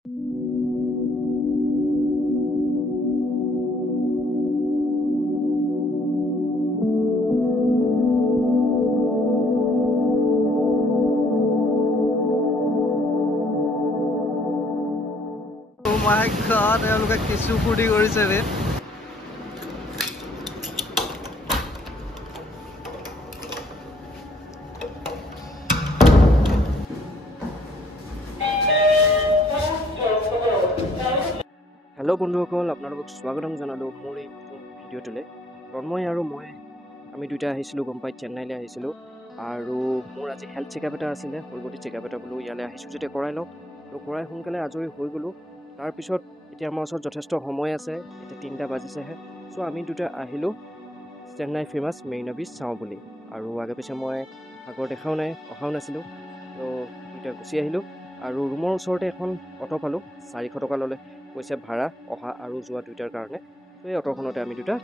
Oh my god, এওঁলোকে কিছু ফূৰ্তি কৰিছে ৰে। হেল্ল' বন্ধুসকল, আপোনালোকক স্বাগতম জনালোঁ মোৰ এই নতুন ভিডিঅ'টোলৈ। তন্ময় আৰু মই আমি দুইটা আহিছিলোঁ, গম পাই চেন্নাইলৈ আহিছিলোঁ। আৰু মোৰ আজি হেল্থ চেকআপ এটা আছিলে, ফুলবডি চেকআপ এটা বোলো ইয়ালৈ আহিছোঁ যেতিয়া কৰাই লওঁ। তো কৰাই সোনকালে আজৰি হৈ গ'লোঁ। তাৰপিছত এতিয়া আমাৰ ওচৰত যথেষ্ট সময় আছে, এতিয়া 3টা বাজিছেহে। চ' আমি দুটা আহিলোঁ চেন্নাই ফেমাছ মেৰিনা বীচ চাওঁ বুলি। আৰু আগে পিছে মই আগৰ দেখাও নাই, অহাও নাছিলোঁ। তো দুইটা গুচি আহিলোঁ। আৰু ৰুমৰ ওচৰতে এখন অটো পালোঁ, 400 টকা ল'লে কৈছে ভাড়া অহা আৰু যোৱা দুইটাৰ কাৰণে। তো এই অটোখনতে আমি দুটা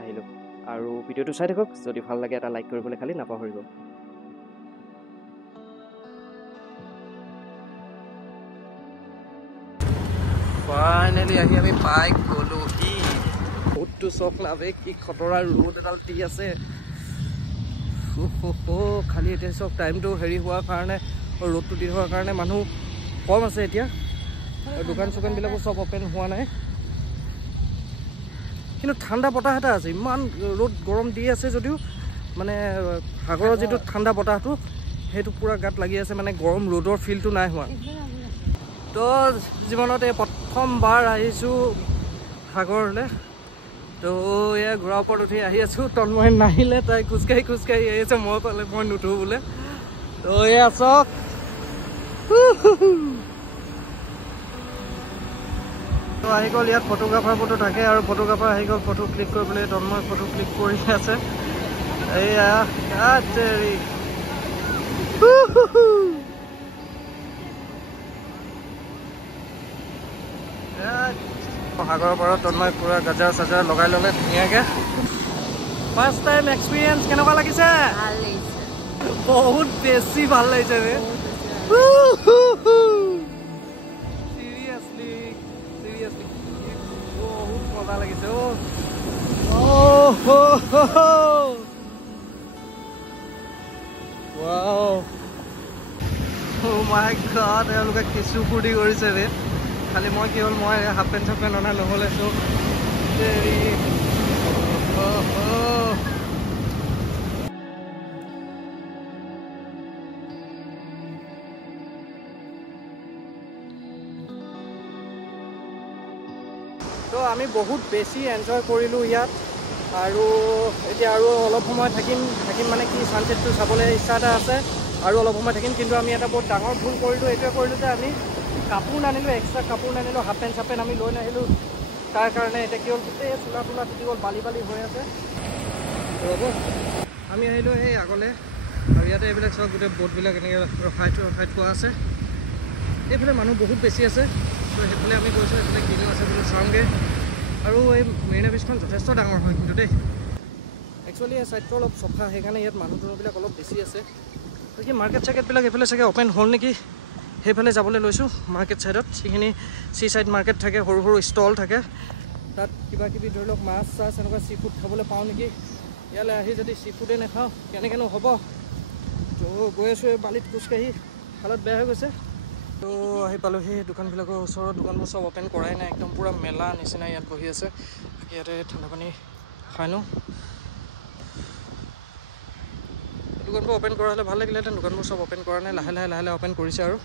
আহিলোঁ। আৰু ভিডিঅ'টো চাই থাকক, যদি ভাল লাগে এটা লাইক কৰিবলৈ খালি নাপাহৰিব। ফাইনেলি আহি আমি পাই গ'লোহি। ৰ'দটো চক নাবে, কি খতৰা ৰ'দ এডাল দি আছে। খালি এতিয়া চক টাইমটো হেৰি হোৱাৰ কাৰণে, ৰ'দটো দি হোৱাৰ কাৰণে মানুহ কম আছে এতিয়া। আৰু দোকান চোকানবিলাকো চব অপেন হোৱা নাই, কিন্তু ঠাণ্ডা বতাহ এটা আছে। ইমান ৰ'দ গৰম দি আছে যদিও মানে সাগৰৰ যিটো ঠাণ্ডা বতাহটো সেইটো পূৰা গাত লাগি আছে, মানে গৰম ৰ'দৰ ফিলটো নাই হোৱা। তো জীৱনত এই প্ৰথমবাৰ আহিছোঁ সাগৰলৈ। তো এয়া ঘোঁৰাৰ ওপৰত উঠি আহি আছোঁ। তন্ময় নাহিলে, তাই খোজকাঢ়ি খোজকাঢ়ি আহি আছে, মই ক'লে মই নুঠো বোলে। তো এয়া চক তো আহি গ'ল। ইয়াত ফটোগ্ৰাফাৰ ফটো থাকে আৰু ফটোগ্ৰাফাৰ আহি গ'ল ফটো ক্লিক কৰিবলৈ। তন্ময় ফটো ক্লিক কৰি আছে। এইয়া সাগৰৰ পাৰত তন্ময় পুৰা গাজাৰ চাজাৰ লগাই ল'লে ধুনীয়াকৈ। ফাৰ্ষ্ট টাইম এক্সপিৰিয়েঞ্চ কেনেকুৱা লাগিছে? ভাল লাগিছে, বহুত বেছি ভাল লাগিছে ৰে। চিৰিয়াছলি বহুত মজা লাগিছে। এওঁলোকে কিছু ফূৰ্তি কৰিছে ৰে। খালি মই কি হ'ল, মই হাফ পেণ্ট চাফ পেণ্ট অনা নহ'লে। তো তো আমি বহুত বেছি এনজয় কৰিলোঁ ইয়াত। আৰু এতিয়া আৰু অলপ সময় থাকিম মানে কি ছানছেটটো চাবলৈ ইচ্ছা এটা আছে, আৰু অলপ সময় থাকিম। কিন্তু আমি এটা বহুত ডাঙৰ ভুল কৰিলোঁ, এইটোৱে কৰিলোঁ যে আমি কাপোৰ নানিলোঁ, এক্সট্ৰা কাপোৰ নানিলোঁ, হাফ পেণ্ট চাফ পেণ্ট আমি লৈ নাহিলোঁ। তাৰ কাৰণে এতিয়া কি হ'ল, গোটেই চোলা তোলা তিতি গ'ল, বালি বালি হৈ আছে। ৰ'ব, আমি আহিলোঁ সেই আগলৈ, আৰু ইয়াতে এইবিলাক চব গোটেই ব'টবিলাক এনেকৈ ৰখাই থোৱা আছে। এইফালে মানুহ বহুত বেছি আছে। তো সেইফালে আমি গৈছোঁ, সেইফালে কিনো আছে বুলি চাওঁগৈ। আৰু এই মেৰিনা বীচখন যথেষ্ট ডাঙৰ হয় কিন্তু দেই। একচুৱেলি এই ছাইডটো অলপ চফা, সেইকাৰণে ইয়াত মানুহ দুনুহবিলাক অলপ বেছি আছে। গতিকে মাৰ্কেট চাৰ্কেটবিলাক এইফালে চাগে অপেন হ'ল নেকি, সেইফালে যাবলৈ লৈছোঁ। মাৰ্কেট ছাইডত যিখিনি চি ছাইড মাৰ্কেট থাকে, সৰু সৰু ষ্টল থাকে, তাত কিবা কিবি ধৰি লওক মাছ চাছ এনেকুৱা চি ফুড খাবলৈ পাওঁ নেকি। ইয়ালৈ আহি যদি চি ফুডেই নাখাওঁ কেনেকৈনো হ'ব। তো গৈ আছোঁ এই বালিত খোজকাঢ়ি, হালত বেয়া হৈ গৈছে। তো আহি পালোঁ, সেই দোকানবিলাকৰ ওচৰত দোকানবোৰ চব অপেন কৰাই নাই, একদম পূৰা মেলা নিচিনা ইয়াত বহি আছে। ইয়াতে ঠাণ্ডা পানী খাই লওঁ। দোকানবোৰ অপেন কৰা হ'লে ভাল লাগিলেহেঁতেন, দোকানবোৰ চব অপেন কৰা নাই, লাহে লাহে অপেন কৰিছে। আৰু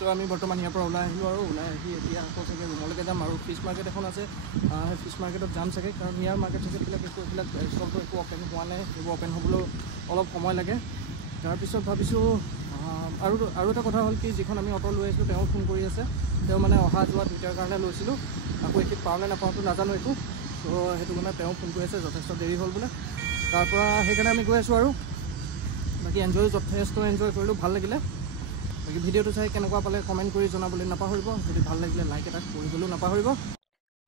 তো আমি বৰ্তমান ইয়াৰ পৰা ওলাই আহিলোঁ, আৰু ওলাই আহি এতিয়া আকৌ চাগে ৰুমলৈকে যাম। আৰু ফিছ মাৰ্কেট এখন আছে, সেই ফিছ মাৰ্কেটত যাম চাগে, কাৰণ ইয়াৰ মাৰ্কেট চাৰ্কেটবিলাক এইবিলাক ষ্টলটো একো অপেন হোৱা নাই। সেইবোৰ অপেন হ'বলৈও অলপ সময় লাগে। তাৰপিছত ভাবিছোঁ আৰু এটা কথা হ'ল কি, যিখন আমি অটো লৈ আহিছিলোঁ তেওঁ ফোন কৰি আছে। তেওঁ মানে অহা যোৱা দুইটাৰ কাৰণে লৈছিলোঁ, আকৌ এইখিনিত পাওঁ নে নাপাওঁতো নাজানো একো। তো সেইটো কাৰণে তেওঁ ফোন কৰি আছে, যথেষ্ট দেৰি হ'ল বোলে। তাৰপৰা সেইকাৰণে আমি গৈ আছোঁ। আৰু বাকী যথেষ্ট এনজয় কৰিলোঁ, ভাল লাগিলে। বাকী ভিডিঅ'টো চাই কেনেকুৱা পালে কমেণ্ট কৰি জনাবলৈ নাপাহৰিব। যদি ভাল লাগিলে লাইক এটা কৰিবলৈও নাপাহৰিব।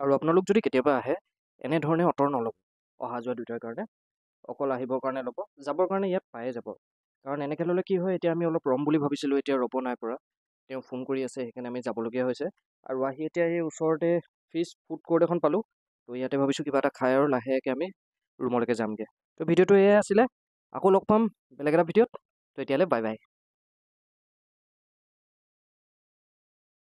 আৰু আপোনালোক যদি কেতিয়াবা আহে এনেধৰণে অটৰ নল'ব। অহা যোৱা দুটাৰ কাৰণে। অকল আহিবৰ কাৰণে ল'ব, যাবৰ কাৰণে ইয়াত পায়ে যাব। কাৰণ এনেকৈ ল'লে কি হয়, এতিয়া আমি অলপ ৰ'ম বুলি ভাবিছিলোঁ, এতিয়া ৰ'ব নাই পৰা। তেওঁ ফোন কৰি আছে, সেইকাৰণে আমি যাবলগীয়া হৈছে। আৰু আহি এতিয়া এই ওচৰতে ফিছ ফুড ক'ৰ্ট এখন পালোঁ। তো ইয়াতে ভাবিছোঁ কিবা এটা খাই আৰু লাহেকৈ আমি ৰুমলৈকে যামগৈ। তো ভিডিঅ'টো এয়াই আছিলে, আকৌ লগ পাম বেলেগ এটা ভিডিঅ'ত। তো এতিয়ালৈ বাই বাই।